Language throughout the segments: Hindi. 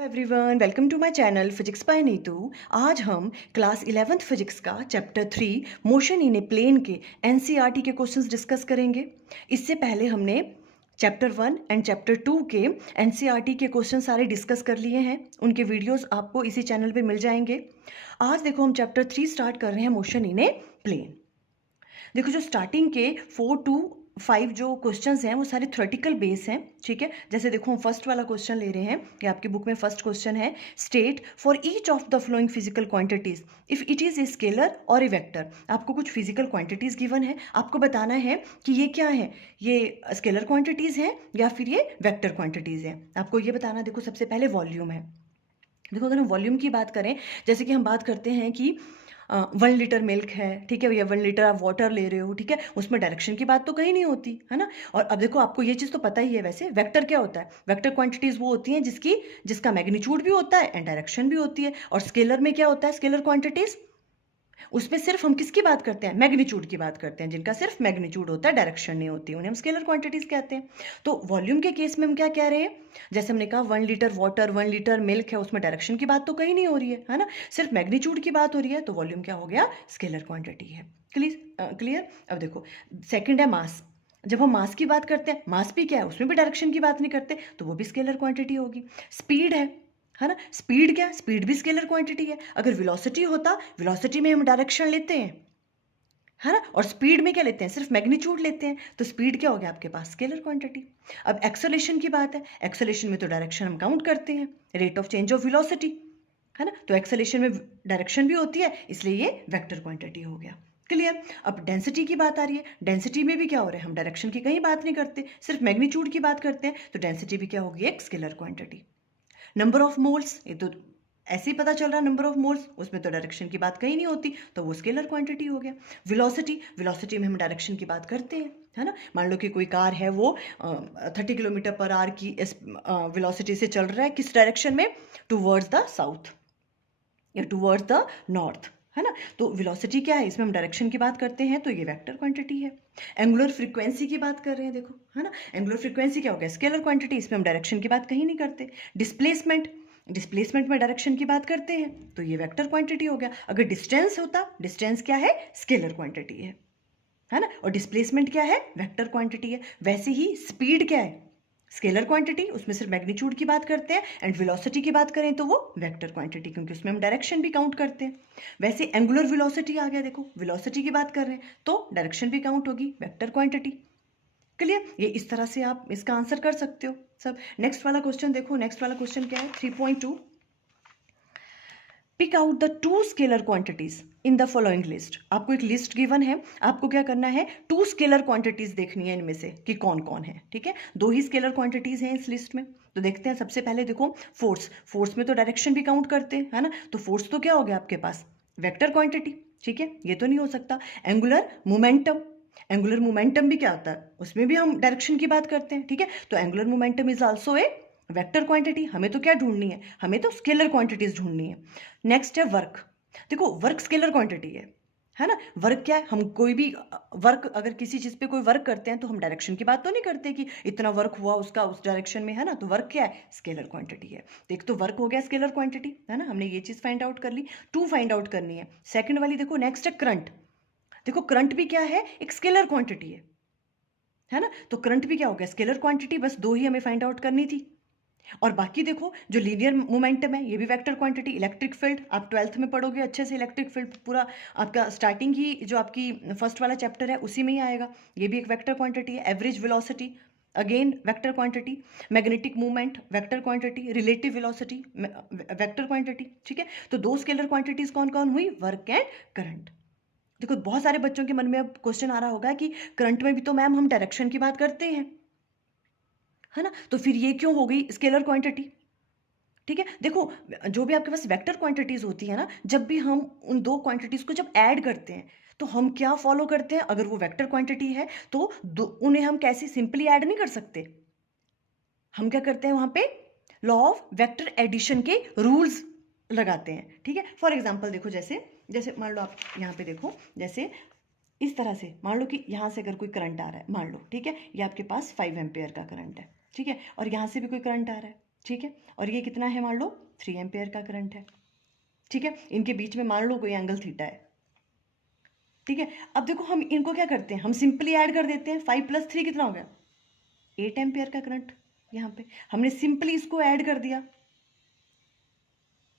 Hello everyone, welcome to my channel physics by Neetu. आज हम क्लास 11th फिजिक्स का chapter 3 motion in a plane के एनसीईआरटी के क्वेश्चंस डिस्कस करेंगे। इससे पहले हमने चैप्टर 1 एंड चैप्टर 2 के एनसीईआरटी के क्वेश्चन सारे डिस्कस कर लिए हैं। उनके वीडियोस आपको इसी चैनल पे मिल जाएंगे। आज देखो हम चैप्टर 3 स्टार्ट कर रहे हैं मोशन इन ए प्लेन। देखो जो स्टार्टिंग के 4 to 5 जो क्वेश्चंस हैं वो सारे थ्योरेटिकल बेस हैं, ठीक है। जैसे देखो हम फर्स्ट वाला क्वेश्चन ले रहे हैं, ये आपकी बुक में फर्स्ट क्वेश्चन है। State for each of the flowing physical quantities if it is a scalar और ए वेक्टर। आपको कुछ फिजिकल क्वांटिटीज गिवन है, आपको बताना है कि ये क्या है, ये स्केलर क्वांटिटीज हैं या फिर ये वेक्टर क्वांटिटीज हैं। आपको ये बताना। देखो सबसे पहले वॉल्यूम है। देखो अगर हम वॉल्यूम की बात करें, जैसे कि हम बात करते हैं कि 1 लीटर मिल्क है, ठीक है भैया, 1 लीटर आप वाटर ले रहे हो, ठीक है, उसमें डायरेक्शन की बात तो कहीं नहीं होती है ना। और अब देखो आपको ये चीज़ तो पता ही है। वैसे वेक्टर क्या होता है? वेक्टर क्वांटिटीज वो होती हैं जिसका मैग्नीट्यूड भी होता है एंड डायरेक्शन भी होती है। और स्केलर में क्या होता है? स्केलर क्वांटिटीज उसमें सिर्फ हम किसकी बात करते हैं? मैग्नीट्यूड की बात करते हैं। जिनका सिर्फ मैग्नीट्यूड होता है, डायरेक्शन नहीं होती, उन्हें हम स्केलर क्वांटिटीज कहते हैं। तो वॉल्यूम के केस में हम क्या कह रहे हैं? जैसे हमने कहा 1 लीटर वाटर, 1 लीटर मिल्क है, उसमें डायरेक्शन की बात तो कहीं नहीं हो रही है ना, सिर्फ मैग्नीट्यूड की बात हो रही है। तो वॉल्यूम क्या हो गया? स्केलर क्वांटिटी है। क्लियर? अब देखो सेकेंड है मास। जब हम मास की बात करते हैं, मास भी क्या है? उसमें भी डायरेक्शन की बात नहीं करते, तो वो भी स्केलर क्वांटिटी होगी। स्पीड है ना, स्पीड क्या है? स्पीड भी स्केलर क्वांटिटी है। अगर वेलोसिटी होता, वेलोसिटी में हम डायरेक्शन लेते हैं, है ना, और स्पीड में क्या लेते हैं? सिर्फ मैग्नीट्यूड लेते हैं। तो स्पीड क्या हो गया आपके पास? Scalar quantity. अब एक्सेलरेशन की बात है, एक्सेलरेशन में तो डायरेक्शन हम काउंट करते हैं, rate of change of velocity, है ना। तो एक्सेलरेशन में डायरेक्शन भी होती है, इसलिए ये वेक्टर क्वांटिटी हो गया। क्लियर? अब डेंसिटी की बात आ रही है। डेंसिटी में भी क्या हो रहा है? हम डायरेक्शन की कहीं बात नहीं करते, सिर्फ मैग्नीट्यूड की बात करते हैं। तो डेंसिटी भी क्या होगी? एक scalar quantity. Number of moles, ये तो ऐसे ही पता चल रहा है, नंबर ऑफ मोल्स, उसमें तो डायरेक्शन की बात कहीं नहीं होती, तो वो स्केलर क्वांटिटी हो गया। वेलोसिटी, वेलोसिटी में हम डायरेक्शन की बात करते हैं, है ना। मान लो कि कोई कार है, वो 30 किलोमीटर पर आवर की वेलोसिटी से चल रहा है, किस डायरेक्शन में? टूवर्ड्स द साउथ या टूवर्ड्स द नॉर्थ, है ना। तो वेलोसिटी क्या है? इसमें हम डायरेक्शन की बात करते हैं, तो ये वेक्टर क्वांटिटी है। एंगुलर फ्रीक्वेंसी की बात कर रहे हैं, देखो, है ना। एंगुलर फ्रीक्वेंसी क्या हो गया? स्केलर क्वांटिटी, इसमें हम डायरेक्शन की बात कहीं नहीं करते। डिस्प्लेसमेंट, डिस्प्लेसमेंट में डायरेक्शन की बात करते हैं, तो ये वेक्टर क्वांटिटी हो गया। अगर डिस्टेंस होता, डिस्टेंस क्या है? स्केलर क्वांटिटी है ना। और डिस्प्लेसमेंट क्या है? वेक्टर क्वांटिटी है। वैसे ही स्पीड क्या है? स्केलर क्वांटिटी, उसमें सिर्फ मैग्नीट्यूड की बात करते हैं। एंड वेलोसिटी की बात करें तो वो वेक्टर क्वांटिटी, क्योंकि उसमें हम डायरेक्शन भी काउंट करते हैं। वैसे एंगुलर वेलोसिटी आ गया, देखो वेलोसिटी की बात कर रहे हैं तो डायरेक्शन भी काउंट होगी, वेक्टर क्वांटिटी। क्लियर? ये इस तरह से आप इसका आंसर कर सकते हो सब। नेक्स्ट वाला क्वेश्चन देखो, नेक्स्ट वाला क्वेश्चन क्या है? 3.2, pick out the 2 scalar quantities in the following list. आपको एक लिस्ट गिवन है, आपको क्या करना है? 2 स्केलर क्वांटिटीज देखनी है इनमें से कि कौन कौन है, ठीक है। 2 ही स्केलर क्वांटिटीज हैं इस लिस्ट में। तो देखते हैं, सबसे पहले देखो फोर्स। फोर्स में तो डायरेक्शन भी काउंट करते हैं, है ना। तो फोर्स तो क्या हो गया आपके पास? वेक्टर क्वांटिटी, ठीक है, ये तो नहीं हो सकता। एंगुलर मोमेंटम, एंगुलर मोमेंटम भी क्या होता है? उसमें भी हम डायरेक्शन की बात करते हैं, ठीक है। तो angular momentum is also a vector quantity. हमें तो क्या ढूंढनी है? हमें तो स्केलर क्वांटिटीज ढूंढनी है। नेक्स्ट है वर्क। देखो वर्क स्केलर क्वांटिटी है ना। वर्क क्या है? हम कोई भी वर्क, अगर किसी चीज पे कोई वर्क करते हैं तो हम डायरेक्शन की बात तो नहीं करते कि इतना वर्क हुआ उसका उस डायरेक्शन में, है ना। तो वर्क क्या है? स्केलर क्वांटिटी है। तो एक तो वर्क हो गया स्केलर क्वांटिटी, है ना, हमने ये चीज फाइंड आउट कर ली। 2 फाइंड आउट करनी है। सेकंड वाली देखो, नेक्स्ट है करंट। देखो करंट भी क्या है? एक स्केलर क्वांटिटी है ना। तो करंट भी क्या हो गया? Scalar quantity. बस 2 ही हमें फाइंड आउट करनी थी। और बाकी देखो जो लीनियर मोमेंटम है, ये भी वेक्टर क्वांटिटी। इलेक्ट्रिक फील्ड आप 12th में पढ़ोगे अच्छे से, इलेक्ट्रिक फील्ड पूरा आपका स्टार्टिंग ही जो आपकी फर्स्ट वाला चैप्टर है उसी में ही आएगा। ये भी एक वेक्टर क्वांटिटी है। Average velocity again vector quantity. Magnetic movement vector quantity. Relative velocity vector quantity, ठीक है। तो 2 स्केलर क्वांटिटीज कौन कौन हुई? Work and current. देखो बहुत सारे बच्चों के मन में अब क्वेश्चन आ रहा होगा कि करंट में भी तो मैम हम डायरेक्शन की बात करते हैं, है ना, तो फिर ये क्यों हो गई स्केलर क्वांटिटी? ठीक है। देखो जो भी आपके पास वेक्टर क्वांटिटीज होती है ना, जब भी हम उन 2 क्वांटिटीज को जब ऐड करते हैं तो हम क्या फॉलो करते हैं? अगर वो वेक्टर क्वांटिटी है तो उन्हें हम कैसे सिंपली ऐड नहीं कर सकते। हम क्या करते हैं? वहां पे लॉ ऑफ वेक्टर एडिशन के रूल्स लगाते हैं, ठीक है। फॉर एग्जाम्पल देखो, जैसे जैसे मान लो आप यहाँ पे देखो, जैसे इस तरह से मान लो कि यहाँ से अगर कोई करंट आ रहा है, मान लो, ठीक है, ये आपके पास 5 एम्पेयर का करंट है, ठीक है, और यहाँ से भी कोई करंट आ रहा है, ठीक है, और ये कितना है मान लो 3 एम्पेयर का करंट है। ठीक है, इनके बीच में मान लो कोई एंगल थीटा है। ठीक है, अब देखो हम इनको क्या करते हैं, हम सिंपली ऐड कर देते हैं। 5 + 3 कितना हो गया, 8 एम्पेयर का करंट। यहाँ पे हमने सिंपली इसको ऐड कर दिया,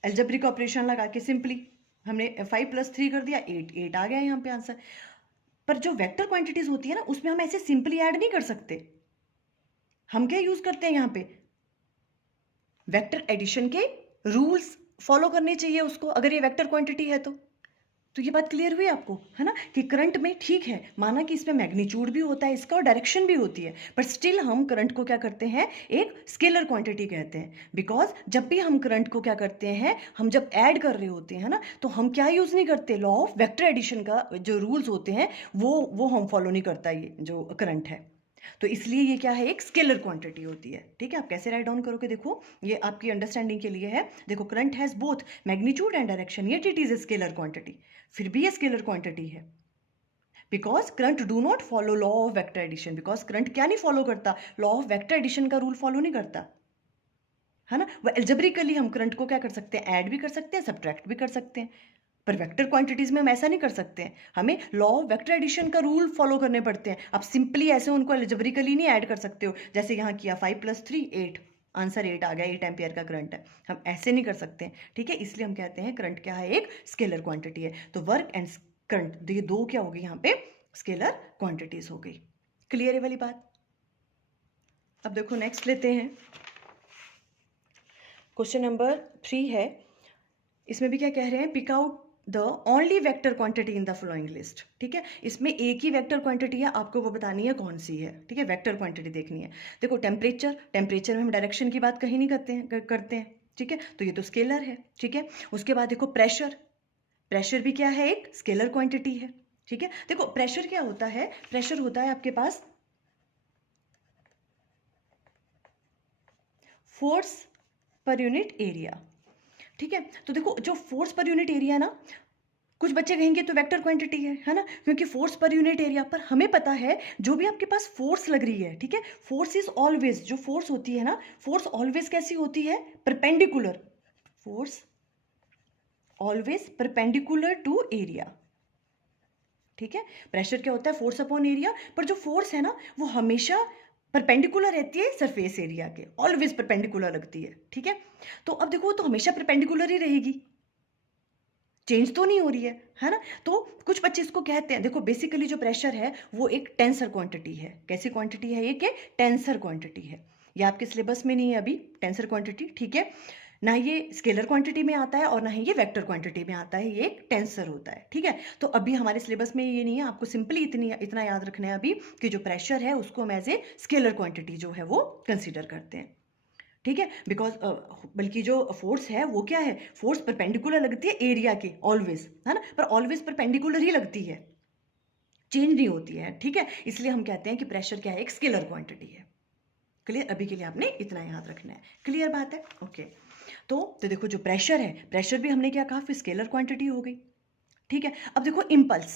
अलजेब्रिक ऑपरेशन लगा के सिंपली हमने 5 + 3 कर दिया, 8 आ गया यहाँ पे आंसर। पर जो वेक्टर क्वांटिटीज होती है ना, उसमें हम ऐसे सिंपली ऐड नहीं कर सकते। हम क्या यूज करते हैं यहाँ पे, वेक्टर एडिशन के रूल्स फॉलो करने चाहिए उसको, अगर ये वेक्टर क्वांटिटी है तो ये बात क्लियर हुई आपको, है ना, कि करंट में ठीक है, माना कि इसमें मैग्नीट्यूड भी होता है इसका और डायरेक्शन भी होती है, पर स्टिल हम करंट को क्या करते हैं, एक स्केलर क्वांटिटी कहते हैं। बिकॉज जब भी हम करंट को क्या करते हैं, हम जब ऐड कर रहे होते हैं ना, तो हम क्या यूज नहीं करते, लॉ ऑफ वेक्टर एडिशन का जो रूल्स होते हैं वो हम फॉलो नहीं करता ये जो करंट है। तो इसलिए ये क्या है, एक स्केलर क्वांटिटी होती है। ठीक है, आप कैसे राइट डाउन करोगे, देखो ये आपकी अंडरस्टैंडिंग के लिए है। देखो current has both magnitude and direction, yet it is a scalar quantity. फिर भी ये स्केलर क्वांटिटी है, because current do not follow law of vector addition. Because current क्या नहीं फॉलो करता, लॉ ऑफ वेक्टर एडिशन का रूल फॉलो नहीं करता, है ना। वह एल्जेब्रिकली हम करंट को क्या कर सकते हैं, ऐड भी कर सकते हैं, सब्ट्रैक्ट भी कर सकते हैं, पर वेक्टर क्वांटिटीज में हम ऐसा नहीं कर सकते हैं। हमें लॉ ऑफ वेक्टर एडिशन का रूल फॉलो करने पड़ते हैं। आप सिंपली ऐसे उनको एल्जेब्रिकली नहीं ऐड कर सकते हो, जैसे यहाँ किया 5 + 3 8, आंसर 8 आ गया, 8 एम्पियर का करंट है। हम ऐसे नहीं कर सकते हैं। ठीक है, इसलिए हम कहते हैं करंट क्या है, एक स्केलर क्वांटिटी है। तो वर्क एंड करंट ये दो क्या हो गई यहाँ पे, स्केलर क्वांटिटीज हो गई। क्लियर है वाली बात। अब देखो नेक्स्ट लेते हैं, क्वेश्चन नंबर 3 है। इसमें भी क्या कह रहे हैं, pick out the only vector quantity in the following list. ठीक है, इसमें एक ही वेक्टर क्वांटिटी है, आपको वो बतानी है कौन सी है। ठीक है, वेक्टर क्वांटिटी देखनी है। देखो टेम्परेचर में हम डायरेक्शन की बात कहीं नहीं करते हैं। ठीक है, तो ये तो स्केलर है। ठीक है, उसके बाद देखो प्रेशर भी क्या है, एक स्केलर क्वांटिटी है। ठीक है, देखो प्रेशर क्या होता है, प्रेशर होता है आपके पास फोर्स पर यूनिट एरिया। ठीक है, तो देखो जो फोर्स पर यूनिट एरिया ना, कुछ बच्चे कहेंगे तो वेक्टर क्वांटिटी है ना, क्योंकि फोर्स पर यूनिट एरिया। पर हमें पता है जो भी आपके पास फोर्स लग रही है, ठीक है, फोर्स इज ऑलवेज, जो फोर्स होती है ना, फोर्स ऑलवेज कैसी होती है, perpendicular. Force always perpendicular to area. ठीक है, प्रेशर क्या होता है, फोर्स अपॉन एरिया, पर जो फोर्स है ना वो हमेशा परपेंडिकुलर रहती है सरफेस एरिया के, ऑलवेज परपेंडिकुलर लगती है। ठीक है, तो अब देखो तो हमेशा परपेंडिकुलर ही रहेगी, चेंज तो नहीं हो रही है ना। तो कुछ बच्चे इसको कहते हैं, देखो बेसिकली जो प्रेशर है वो एक टेंसर क्वांटिटी है। कैसी क्वांटिटी है ये, कि टेंसर क्वांटिटी है। ये आपके सिलेबस में नहीं है अभी टेंसर क्वांटिटी। ठीक है, ना ये स्केलर क्वांटिटी में आता है और ना ही ये वेक्टर क्वांटिटी में आता है, ये एक टेंसर होता है। ठीक है, तो अभी हमारे सिलेबस में ये नहीं है, आपको सिंपली इतना याद रखना है अभी कि जो प्रेशर है उसको हम एज ए स्केलर क्वांटिटी जो है वो कंसिडर करते हैं। ठीक है, बिकॉज बल्कि जो फोर्स है वो क्या है, फोर्स परपेंडिकुलर लगती है एरिया के ऑलवेज, है ना, पर ऑलवेज परपेंडिकुलर ही लगती है, चेंज नहीं होती है। ठीक है, इसलिए हम कहते हैं कि प्रेशर क्या है, एक स्केलर क्वांटिटी है। क्लियर, अभी के लिए आपने इतना याद रखना है। क्लियर बात है, ओके। तो देखो जो प्रेशर है, प्रेशर भी हमने क्या कहा, फिर स्केलर क्वांटिटी हो गई। ठीक है, अब देखो इम्पल्स,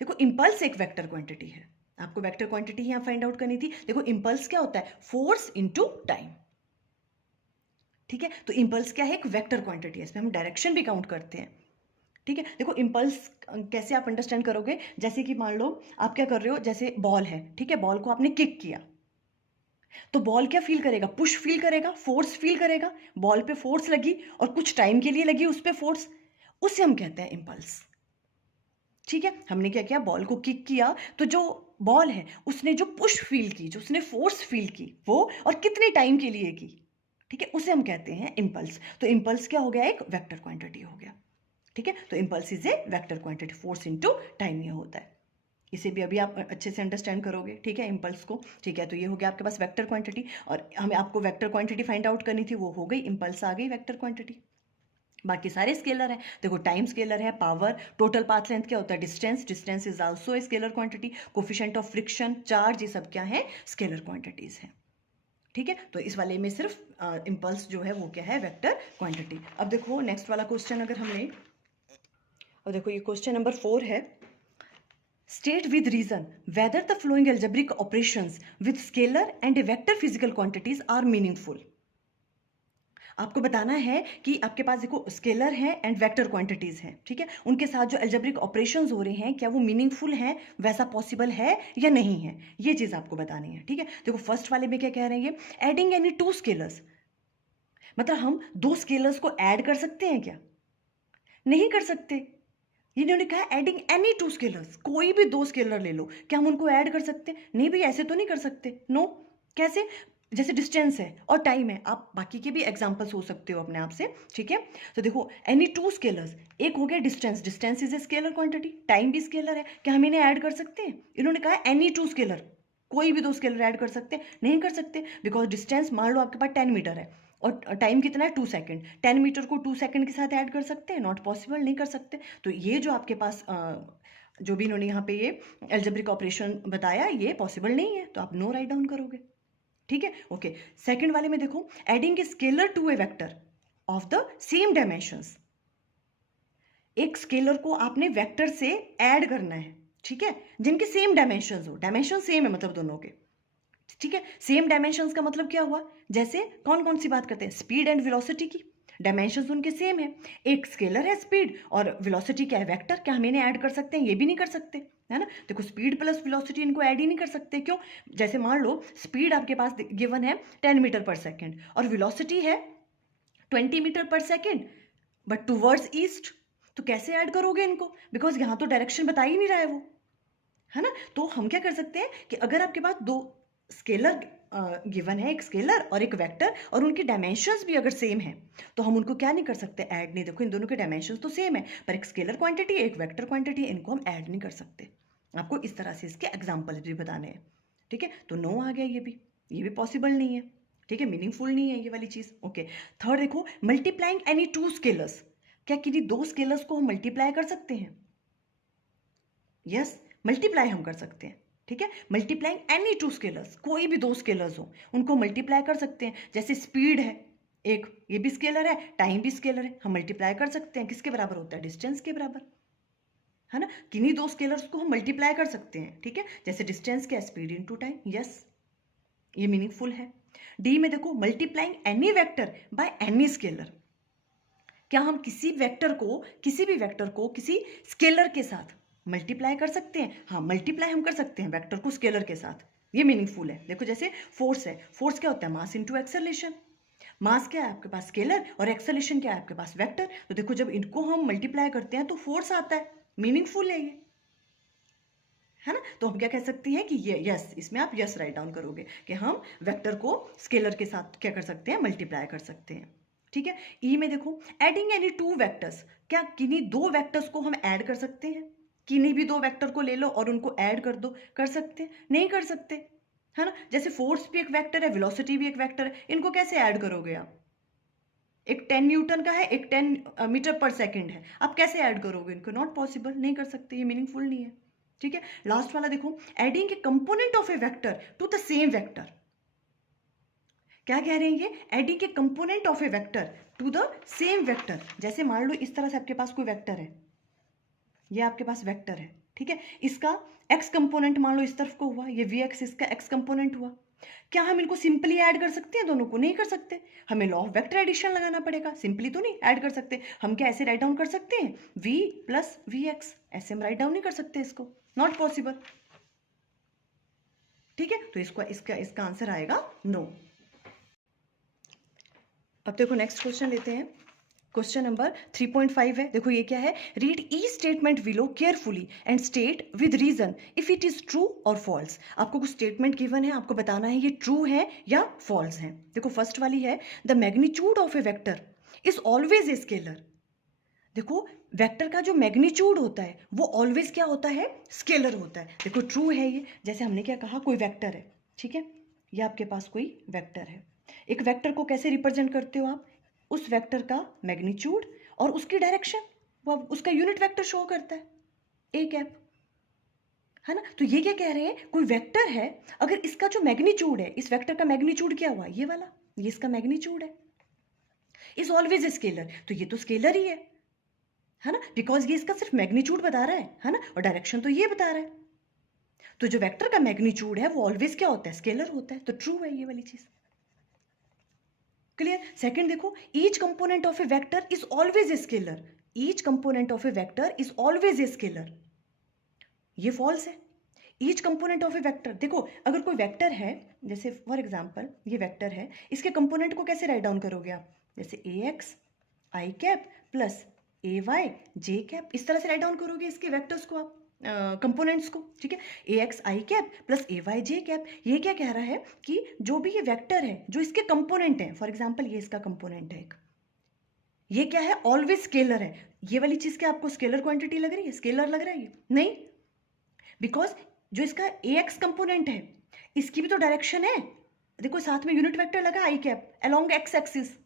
देखो इम्पल्स एक वेक्टर क्वांटिटी है। आपको वेक्टर क्वांटिटी यहाँ फाइंड आउट करनी थी। देखो इम्पल्स क्या होता है, फोर्स इनटू टाइम। ठीक है, तो इम्पल्स क्या है, एक वेक्टर क्वांटिटी है, इसमें हम डायरेक्शन भी काउंट करते हैं। ठीक है, देखो इम्पल्स कैसे आप अंडरस्टैंड करोगे, जैसे कि मान लो आप क्या कर रहे हो, जैसे बॉल है, ठीक है, बॉल को आपने किक किया, तो बॉल क्या फील करेगा, पुश फील करेगा, फोर्स फील करेगा। बॉल पे फोर्स लगी और कुछ टाइम के लिए लगी उस पे फोर्स, उसे हम कहते हैं इम्पल्स। ठीक है, हमने क्या किया, बॉल को किक किया, तो जो बॉल है उसने जो पुश फील की, जो उसने फोर्स फील की वो, और कितने टाइम के लिए की, ठीक है, उसे हम कहते हैं इम्पल्स। तो इम्पल्स क्या हो गया, एक वेक्टर क्वांटिटी हो गया। ठीक है, तो impulse is a vector quantity, force into time ये होता है। इसे भी अभी आप अच्छे से अंडरस्टैंड करोगे। ठीक है, इम्पल्स को। ठीक है, तो ये हो गया आपके पास वेक्टर क्वांटिटी, और हमें आपको वेक्टर क्वांटिटी फाइंड आउट करनी थी, वो हो गई, इम्पल्स आ गई वेक्टर क्वांटिटी। बाकी सारे स्केलर है। देखो टाइम स्केलर है, पावर, टोटल पाथ लेंथ क्या होता है, distance is also a scalar quantity, coefficient of friction, charge, ये सब क्या है, स्केलर क्वांटिटीज है। ठीक है, तो इस वाले में सिर्फ इम्पल्स जो है वो क्या है, वेक्टर क्वांटिटी। अब देखो नेक्स्ट वाला क्वेश्चन अगर हमने, और देखो ये क्वेश्चन नंबर 4 है। State with reason whether the following algebraic operations with scalar and a vector physical quantities are meaningful. आपको बताना है कि आपके पास देखो स्केलर है एंड वेक्टर क्वांटिटीज हैं, ठीक है, उनके साथ जो अलजेब्रिक ऑपरेशंस हो रहे हैं क्या वो मीनिंगफुल हैं, वैसा पॉसिबल है या नहीं है, ये चीज़ आपको बतानी है, ठीक है। देखो फर्स्ट वाले में क्या कह रहे हैं ये, एडिंग एनी टू स्केलर्स, मतलब हम दो स्केलर्स को ऐड कर सकते हैं क्या, नहीं कर सकते। इन्होंने कहा एडिंग एनी टू स्केलर्स, कोई भी दो स्केलर ले लो, क्या हम उनको ऐड कर सकते हैं, नहीं भैया ऐसे तो नहीं कर सकते, नो। कैसे, जैसे डिस्टेंस है और टाइम है, आप बाकी के भी एग्जांपल्स हो सकते हो अपने आप से, ठीक है। तो देखो एनी टू स्केलर्स, एक हो गया distance, distance is a scalar quantity, time भी स्केलर है, क्या हम इन्हें ऐड कर सकते हैं, इन्होंने कहा एनी टू स्केलर, कोई भी दो स्केलर ऐड कर सकते हैं, नहीं कर सकते, बिकॉज डिस्टेंस मान लो आपके पास 10 मीटर है और टाइम कितना है 2 सेकेंड, 10 मीटर को 2 सेकेंड के साथ ऐड कर सकते हैं, नॉट पॉसिबल, नहीं कर सकते। तो ये जो आपके पास जो भी इन्होंने यहाँ पे ये अलजेब्रिक ऑपरेशन बताया ये पॉसिबल नहीं है, तो आप नो राइट डाउन करोगे, ठीक है। ओके, सेकंड वाले में देखो, adding a scalar to a vector of the same dimensions, एक स्केलर को आपने वेक्टर से ऐड करना है, ठीक है, जिनके सेम डायमेंशंस हो, डायमेंशन सेम है मतलब दोनों के, ठीक है। सेम डायमेंशंस का मतलब क्या हुआ, जैसे कौन कौन सी बात करते हैं, स्पीड एंड वेलोसिटी की, डायमेंशंस उनके सेम है, एक स्केलर है स्पीड और वेलोसिटी क्या है वेक्टर, क्या हम इन्हें ऐड कर सकते हैं, ये भी नहीं कर सकते, है ना। देखो स्पीड प्लस वेलोसिटी इनको ऐड ही नहीं कर सकते, क्यों, जैसे मान लो स्पीड आपके पास गिवन है 10 मीटर पर सेकेंड और वेलोसिटी है 20 मीटर पर सेकेंड बट टूवर्ड्स ईस्ट, तो कैसे ऐड करोगे इनको, बिकॉज यहाँ तो डायरेक्शन बता ही नहीं रहा है वो, है ना। तो हम क्या कर सकते हैं कि अगर आपके पास दो स्केलर गिवन है, एक स्केलर और एक वेक्टर, और उनके डायमेंशंस भी अगर सेम है तो हम उनको क्या नहीं कर सकते, ऐड नहीं। देखो इन दोनों के डायमेंशंस तो सेम है पर एक स्केलर क्वांटिटी एक वेक्टर क्वांटिटी, इनको हम ऐड नहीं कर सकते। आपको इस तरह से इसके एग्जाम्पल्स भी बताने हैं, ठीक है। तो नो आ गया, ये भी पॉसिबल नहीं है, ठीक है, मीनिंगफुल नहीं है ये वाली चीज। ओके, थर्ड देखो, मल्टीप्लाइंग एनी टू स्केलर्स, क्या किन्हीं दो स्केलर्स को हम मल्टीप्लाई कर सकते हैं, यस, मल्टीप्लाई हम कर सकते हैं, ठीक है। मल्टीप्लाइंग एनी टू स्केलर्स, कोई भी दो स्केलर्स हो उनको मल्टीप्लाई कर सकते हैं, जैसे स्पीड है एक, ये भी स्केलर है, टाइम भी स्केलर है, हम मल्टीप्लाई कर सकते हैं, किसके बराबर होता है, डिस्टेंस के बराबर, है ना। किन्हीं दो स्केलर्स को हम मल्टीप्लाई कर सकते हैं, ठीक है, जैसे डिस्टेंस क्या, स्पीड इनटू टाइम, यस, ये मीनिंगफुल है। डी में देखो, multiplying any vector by any scalar, क्या हम किसी भी वेक्टर को किसी स्केलर के साथ मल्टीप्लाई कर सकते हैं, हाँ मल्टीप्लाई हम कर सकते हैं वेक्टर को स्केलर के साथ, ये मीनिंगफुल है। देखो जैसे फोर्स है, फोर्स क्या होता है, मास इनटू एक्सेलरेशन, मास क्या है आपके पास स्केलर और एक्सेलरेशन क्या है आपके पास वेक्टर, तो देखो जब इनको हम मल्टीप्लाई करते हैं तो फोर्स आता है, मीनिंगफुल है ये, है ना। तो हम क्या कह सकते हैं कि ये यस, इसमें आप यस राइट डाउन करोगे कि हम वेक्टर को स्केलर के साथ क्या कर सकते हैं, मल्टीप्लाई कर सकते हैं, ठीक है। ई में देखो, एडिंग एनी टू वेक्टर्स, क्या किन्हीं दो वेक्टर्स को हम ऐड कर सकते हैं, किन्हीं भी दो वेक्टर को ले लो और उनको ऐड कर दो, कर सकते हैं, नहीं कर सकते, है ना। जैसे फोर्स भी एक वेक्टर है, वेलोसिटी भी एक वेक्टर है, इनको कैसे ऐड करोगे आप, एक 10 न्यूटन का है एक 10 मीटर पर सेकेंड है, आप कैसे ऐड करोगे इनको, नॉट पॉसिबल, नहीं कर सकते, ये मीनिंगफुल नहीं है, ठीक है। लास्ट वाला देखो, adding a component of a vector to the same vector, क्या कह रहे हैं ये, adding a component of a vector to the same vector, जैसे मान लो इस तरह से आपके पास कोई वेक्टर है, ये आपके पास वेक्टर है, ठीक है, इसका एक्स कंपोनेंट मान लो इस तरफ को हुआ, ये वी एक्स इसका एक्स कंपोनेंट हुआ, क्या हम इनको सिंपली ऐड कर सकते हैं, दोनों को नहीं कर सकते, हमें लॉ ऑफ वेक्टर एडिशन लगाना पड़ेगा, सिंपली तो नहीं ऐड कर सकते। हम क्या ऐसे राइट डाउन कर सकते हैं, v प्लस वी एक्स, ऐसे हम राइट डाउन नहीं कर सकते इसको, नॉट पॉसिबल, ठीक है। तो इसका आंसर आएगा नो। अब देखो नेक्स्ट क्वेश्चन लेते हैं, क्वेश्चन नंबर 3.5 है, देखो ये क्या है, read each statement below carefully and state with reason if it is true और फॉल्स। आपको कुछ स्टेटमेंट गिवन है, आपको बताना है ये ट्रू है या फॉल्स है। देखो फर्स्ट वाली है, the magnitude of a vector is always a scalar. देखो वेक्टर का जो मैग्नीट्यूड होता है वो ऑलवेज क्या होता है, स्केलर होता है। देखो ट्रू है ये, जैसे हमने क्या कहा, कोई वेक्टर है, ठीक है, ये आपके पास कोई वेक्टर है, एक वेक्टर को कैसे रिप्रेजेंट करते हो आप, उस वेक्टर का मैग्नीट्यूड और उसकी डायरेक्शन, वो उसका यूनिट वेक्टर शो करता है, ए कैप, है ना। तो ये क्या कह रहे हैं, कोई वेक्टर है, अगर इसका जो मैग्नीट्यूड है, इस वेक्टर का मैग्नीट्यूड क्या हुआ, ये वाला, ये इसका मैग्नीट्यूड है, इज ऑलवेज स्केलर, तो ये तो स्केलर ही है ना, बिकॉज ये इसका सिर्फ मैग्नीट्यूड बता रहा है ना, और डायरेक्शन तो ये बता रहा है, तो जो वेक्टर का मैग्नीट्यूड है वो ऑलवेज क्या होता है, स्केलर होता है, तो ट्रू है ये वाली चीज। क्लियर। सेकंड देखो, each component of a vector is always a scalar, each component of a vector is always a scalar, ये फॉल्स है। Each component of a vector, देखो अगर कोई वेक्टर है, जैसे फॉर एग्जांपल ये वेक्टर है, इसके कंपोनेंट को कैसे राइट डाउन करोगे आप, जैसे ए एक्स आई कैप प्लस ए वाई जे कैप, इस तरह से राइट डाउन करोगे इसके वेक्टर्स को आप, कंपोनेंट्स को, ठीक है। ए एक्स आई कैप प्लस ए वाई जे कैप, ये क्या कह रहा है कि जो भी ये वेक्टर है जो इसके कंपोनेंट है, फॉर एग्जाम्पल ये इसका कंपोनेंट है एक, ये क्या है, ऑलवेज स्केलर है। ये वाली चीज क्या आपको स्केलर क्वांटिटी लग रही है, स्केलर लग रहा है ये, नहीं, बिकॉज जो इसका ए एक्स कंपोनेंट है इसकी भी तो डायरेक्शन है, देखो साथ में यूनिट वेक्टर लगा आई कैप अलोंग एक्स एक्सिस,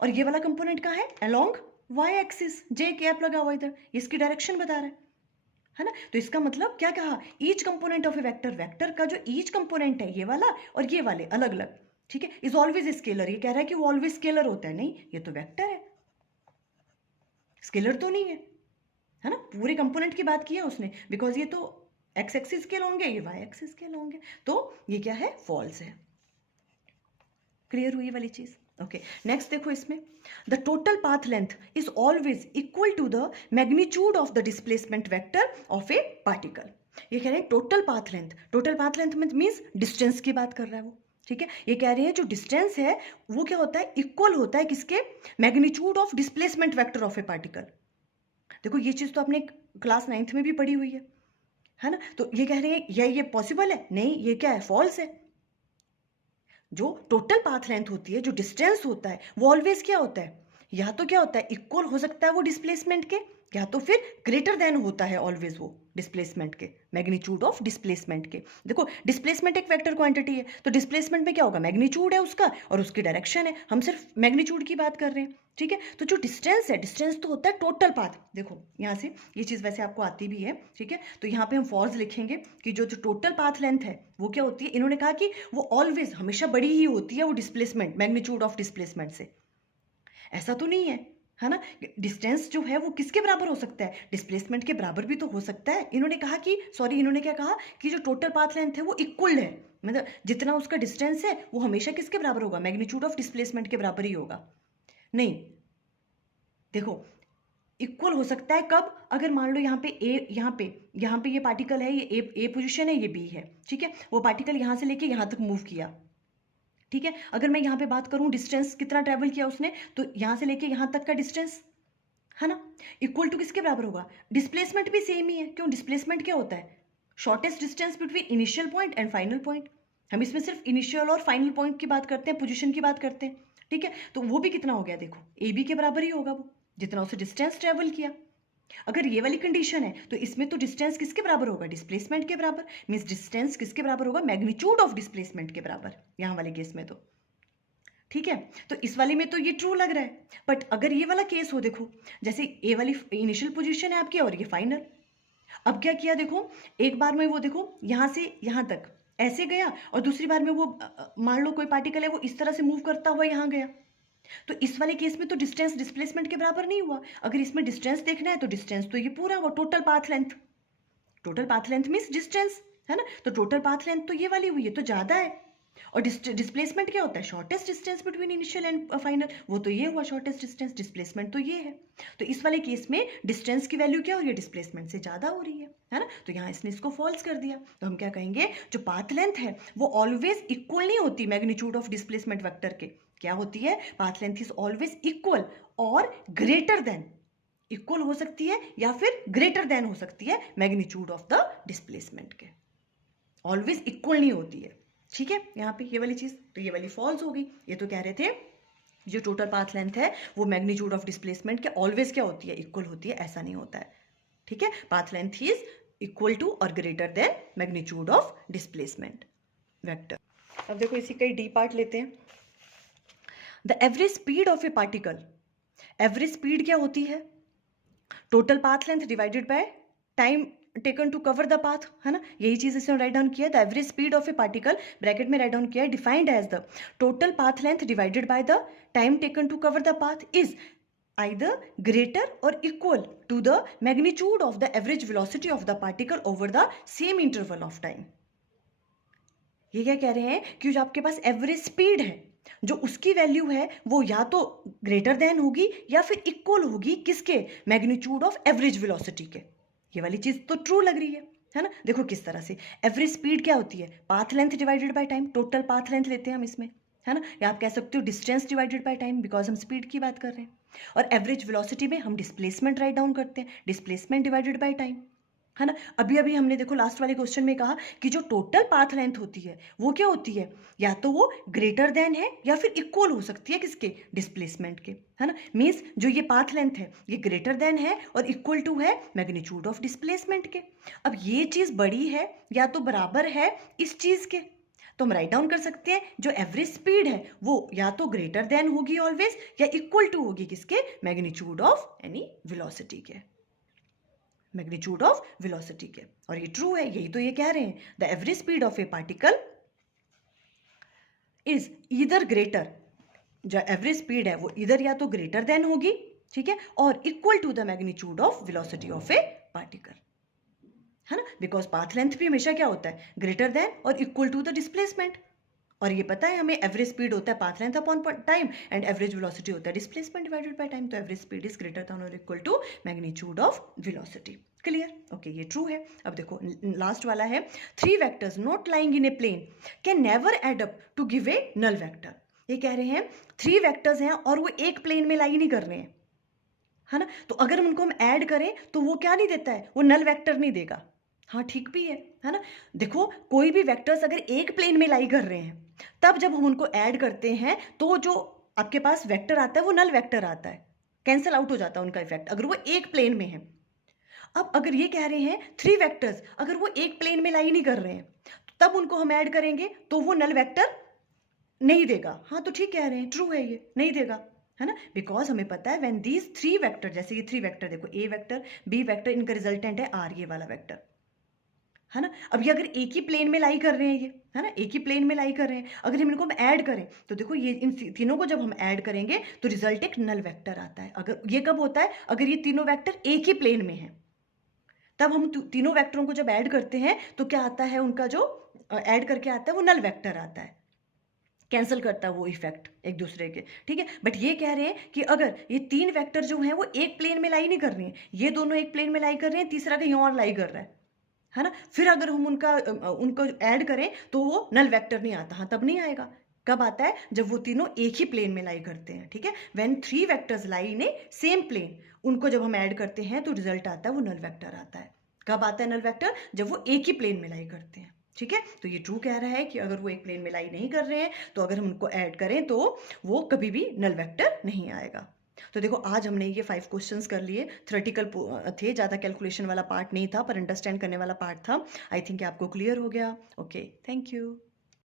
और ये वाला कंपोनेंट कहाँ है, अलोंग वाई एक्सिस, जे कैप लगा हुआ इधर, इसकी डायरेक्शन बता रहा है ना। तो इसका मतलब क्या कहा, each component of a vector, vector का जो ईच कंपोनेंट है ये वाला और ये वाले अलग अलग, ठीक है, इज ऑलवेज स्केलर। ये कह रहा है कि वो ऑलवेज स्केलर होता है, नहीं, ये तो वेक्टर है, स्केलर तो नहीं है ना। पूरे कंपोनेंट की बात की है उसने, बिकॉज ये तो एक्स एक्सिस के होंगे, ये वाई एक्सिस के होंगे, तो ये क्या है, फॉल्स है। क्लियर हुई वाली चीज। ओके, नेक्स्ट देखो इसमें, the total path length is always equal to the magnitude of the displacement vector of a particle. ये कह रहे हैं total path length means distance की बात कर रहा है वो, ठीक है। ये कह रहे हैं जो डिस्टेंस है वो क्या होता है, इक्वल होता है किसके, magnitude of displacement vector of a particle. देखो ये चीज तो आपने क्लास 9th में भी पढ़ी हुई है ना। तो ये कह रहे हैं ये पॉसिबल है, नहीं, ये क्या है, फॉल्स है। जो टोटल पाथ लेंथ होती है, जो डिस्टेंस होता है, वो ऑलवेज क्या होता है, या तो क्या होता है, इक्वल हो सकता है वो डिस्प्लेसमेंट के, या तो फिर ग्रेटर देन होता है ऑलवेज वो डिस्प्लेसमेंट के, मैग्नीट्यूड ऑफ डिस्प्लेसमेंट के। देखो डिस्प्लेसमेंट एक वेक्टर क्वांटिटी है, तो डिस्प्लेसमेंट में क्या होगा, मैग्नीट्यूड है उसका और उसकी डायरेक्शन है, हम सिर्फ मैग्नीट्यूड की बात कर रहे हैं, ठीक है। तो जो डिस्टेंस है, डिस्टेंस तो होता है टोटल पाथ। देखो यहाँ से ये चीज़ वैसे आपको आती भी है, ठीक है। तो यहाँ पे हम फॉल्स लिखेंगे कि जो टोटल पाथ लेंथ है वो क्या होती है, इन्होंने कहा कि वो ऑलवेज हमेशा बड़ी ही होती है वो डिस्प्लेसमेंट, मैग्नीट्यूड ऑफ डिस्प्लेसमेंट से। ऐसा तो नहीं है ना। डिस्टेंस जो है वो किसके बराबर हो सकता है, डिस्प्लेसमेंट के बराबर भी तो हो सकता है। इन्होंने कहा कि इन्होंने क्या कहा कि जो टोटल पाथ लेंथ है वो इक्वल है, मतलब जितना उसका डिस्टेंस है वो हमेशा किसके बराबर होगा, मैग्नीट्यूड ऑफ डिस्प्लेसमेंट के बराबर ही होगा। नहीं, देखो इक्वल हो सकता है कब, अगर मान लो यहाँ पे ए, यहाँ पे ये पार्टिकल है, ये ए पोजीशन है, ये बी है, ठीक है। वो पार्टिकल यहाँ से लेके यहाँ तक मूव किया, ठीक है। अगर मैं यहाँ पे बात करूँ डिस्टेंस कितना ट्रेवल किया उसने, तो यहाँ से लेके यहाँ तक का डिस्टेंस है ना, इक्वल टू किसके बराबर होगा, डिस्प्लेसमेंट भी सेम ही है। क्यों, डिस्प्लेसमेंट क्या होता है, shortest distance between initial point and final point. हम इसमें सिर्फ इनिशियल और फाइनल पॉइंट की बात करते हैं, पोजीशन की बात करते हैं, ठीक है। तो वो भी कितना हो गया, देखो ए बी के बराबर ही होगा वो, जितना उसे डिस्टेंस ट्रेवल किया। अगर ये वाली कंडीशन है तो इसमें तो डिस्टेंस किसके बराबर होगा, डिस्प्लेसमेंट के बराबर, मींस डिस्टेंस किसके बराबर होगा, मैग्नीट्यूड ऑफ डिस्प्लेसमेंट के बराबर, यहाँ वाले केस में तो, ठीक है। तो इस वाली में तो ये ट्रू लग रहा है, बट अगर ये वाला केस हो, देखो जैसे ए वाली इनिशियल पोजीशन है आपकी और ये फाइनल, अब क्या किया, देखो एक बार में वो देखो यहाँ से यहाँ तक ऐसे गया, और दूसरी बार में वो मान लो कोई पार्टिकल है वो इस तरह से मूव करता हुआ यहाँ गया, तो इस वाले केस में तो डिस्टेंस डिस्प्लेसमेंट के बराबर नहीं हुआ। अगर इसमें डिस्टेंस देखना है तो डिस्टेंस तो ये पूरा हुआ, total path length means distance, है ना। तो टोटल पाथ लेंथ तो ये वाली हुई है, तो ज्यादा है। और डिस्प्लेसमेंट क्या होता है, shortest distance between initial and final, वो तो ये हुआ शॉर्टेस्ट डिस्टेंस, डिस्प्लेसमेंट तो ये है। तो इस वाले केस में डिस्टेंस की वैल्यू क्या हो रही है, डिस्प्लेसमेंट से ज्यादा हो रही है ना। तो यहाँ इसने इसको फॉल्स कर दिया। तो हम क्या कहेंगे, जो पाथ लेंथ है वो ऑलवेज इक्वल नहीं होती मैग्नीट्यूड ऑफ डिस्प्लेसमेंट वेक्टर के। क्या होती है, path length is always equal और ग्रेटर देन, इक्वल हो सकती है या फिर ग्रेटर देन हो सकती है मैग्नीट्यूड ऑफ द डिस्प्लेसमेंट के, ऑलवेज इक्वल नहीं होती है, ठीक है। यहाँ पे ये वाली चीज, तो ये वाली फॉल्स हो गई। ये तो कह रहे थे जो टोटल पाथ लेंथ है वो मैग्नीट्यूड ऑफ डिस्प्लेसमेंट के ऑलवेज क्या होती है, इक्वल होती है, ऐसा नहीं होता है, ठीक है। Path length is equal to or greater than magnitude of displacement vector. अब देखो इसी का डी पार्ट लेते हैं। The average speed of a particle, average speed क्या होती है, total path length divided by time taken to cover the path, है ना। यही चीज इसने राइट डाउन किया है। The average speed of a particle, bracket में राइट डाउन किया है, defined as the total path length divided by the time taken to cover the path is either greater or equal to the magnitude of the average velocity of the particle over the same interval of time। ये क्या कह रहे हैं कि जो आपके पास एवरेज स्पीड है, जो उसकी वैल्यू है वो या तो ग्रेटर देन होगी या फिर इक्वल होगी किसके, मैग्नीट्यूड ऑफ एवरेज वेलोसिटी के। ये वाली चीज़ तो ट्रू लग रही है ना। देखो किस तरह से एवरेज स्पीड क्या होती है, path length divided by time, total path length लेते हैं हम इसमें, है ना, या आप कह सकते हो distance divided by time, because हम स्पीड की बात कर रहे हैं। और एवरेज वेलोसिटी में हम डिस्प्लेसमेंट राइट डाउन करते हैं, डिस्प्लेसमेंट डिवाइडेड बाय टाइम, है ना। अभी अभी हमने देखो लास्ट वाले क्वेश्चन में कहा कि जो टोटल पाथ लेंथ होती है वो क्या होती है, या तो वो ग्रेटर देन है या फिर इक्वल हो सकती है किसके, डिस्प्लेसमेंट के, है ना। मीन्स जो ये पाथ लेंथ है ये ग्रेटर देन है और इक्वल टू है मैग्नीट्यूड ऑफ डिस्प्लेसमेंट के। अब ये चीज़ बड़ी है या तो बराबर है इस चीज़ के, तो हम राइट डाउन कर सकते हैं जो एवरेज स्पीड है वो या तो ग्रेटर देन होगी ऑलवेज या इक्वल टू होगी किसके, मैग्नीट्यूड ऑफ एनी वेलोसिटी के, मैग्नीट्यूड ऑफ वेलोसिटी के। और ये ट्रू है, यही तो ये कह रहे हैं, the average speed of a particle is either greater, जो एवरेज स्पीड है वो इधर या तो ग्रेटर देन होगी, ठीक है, और equal to the magnitude of velocity of a particle, है ना। बिकॉज पाथ लेंथ भी हमेशा क्या होता है, greater than or equal to the displacement. और ये पता है हमें एवरेज स्पीड होता है path length upon time and average velocity होता है डिस्प्लेसमेंट डिवाइडेड बाय टाइम। तो average speed is greater than or equal to magnitude of velocity. Clear, okay, ये ट्रू है। अब देखो लास्ट वाला है, 3 vectors not lying in a plane can never add up to give a null vector. ये कह रहे हैं 3 वेक्टर्स हैं और वो एक प्लेन में लाई नहीं कर रहे हैं, है ना। तो अगर उनको हम ऐड करें तो वो क्या नहीं देता है, वो नल वेक्टर नहीं देगा। हाँ ठीक भी है ना। देखो कोई भी वेक्टर्स अगर एक प्लेन में लाई कर रहे हैं तब जब हम उनको ऐड करते हैं तो जो आपके पास वेक्टर आता है वो नल वेक्टर आता है, कैंसिल आउट हो जाता है उनका इफेक्ट अगर वो एक प्लेन में है। अब अगर ये कह रहे हैं 3 वेक्टर्स अगर वो एक प्लेन में लाई नहीं कर रहे हैं तब उनको हम ऐड करेंगे तो वो नल वेक्टर नहीं देगा। हाँ तो ठीक कह रहे हैं, ट्रू है, ये नहीं देगा, है ना। बिकॉज हमें पता है व्हेन दीज 3 वेक्टर, जैसे ये 3 वेक्टर देखो, ए वेक्टर बी वेक्टर, इनका रिजल्टेंट है आर, ये वाला वेक्टर, है ना। अब ये अगर एक ही प्लेन में लाई कर रहे हैं, ये है ना, एक ही प्लेन में लाई कर रहे हैं, अगर हम इनको हम ऐड करें तो देखो ये इन तीनों को जब हम ऐड करेंगे तो रिजल्ट एक नल वेक्टर आता है। अगर ये कब होता है, अगर ये तीनों वेक्टर एक ही प्लेन में है, तब हम तीनों वेक्टरों को जब ऐड करते हैं तो क्या आता है, उनका जो ऐड करके आता है वो नल वेक्टर आता है, कैंसिल करता है वो इफेक्ट एक दूसरे के, ठीक है। बट ये कह रहे हैं कि अगर ये 3 वेक्टर जो हैं वो एक प्लेन में लाई नहीं कर रहे हैं, ये दोनों एक प्लेन में लाई कर रहे हैं, तीसरा कहीं और लाई कर रहा है ना, फिर अगर हम उनको ऐड करें तो वो नल वेक्टर नहीं आता। हाँ तब नहीं आएगा, कब आता है, जब वो तीनों एक ही प्लेन में लाई करते हैं, ठीक है। When 3 vectors lie in a same plane, उनको जब हम ऐड करते हैं तो रिजल्ट आता है वो नल वेक्टर आता है। कब आता है नल वेक्टर, जब वो एक ही प्लेन में लाई करते हैं, ठीक है। तो ये ट्रू कह रहा है कि अगर वो एक प्लेन में लाई नहीं कर रहे हैं तो अगर हम उनको ऐड करें तो वो कभी भी नल वेक्टर नहीं आएगा। तो देखो आज हमने ये 5 क्वेश्चंस कर लिए, थ्योरेटिकल थे, ज़्यादा कैलकुलेशन वाला पार्ट नहीं था पर अंडरस्टैंड करने वाला पार्ट था। आई थिंक आपको क्लियर हो गया। Okay, thank you.